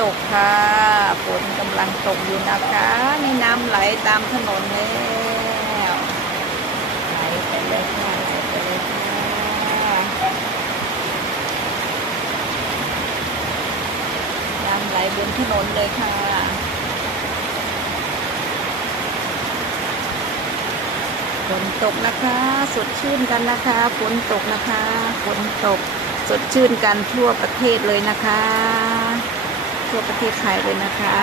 ตกค่ะฝนกำลังตกอยู่นะคะนี่น้ำไหลตามถนนแล้วไหลไปเลยค่ะไหลไปเลยค่ะน้ำไหลบนถนนเลยค่ะฝนตกนะคะสดชื่นกันนะคะฝนตกนะคะฝนตกสดชื่นกันทั่วประเทศเลยนะคะทั่วประเทศไทยเลยนะคะ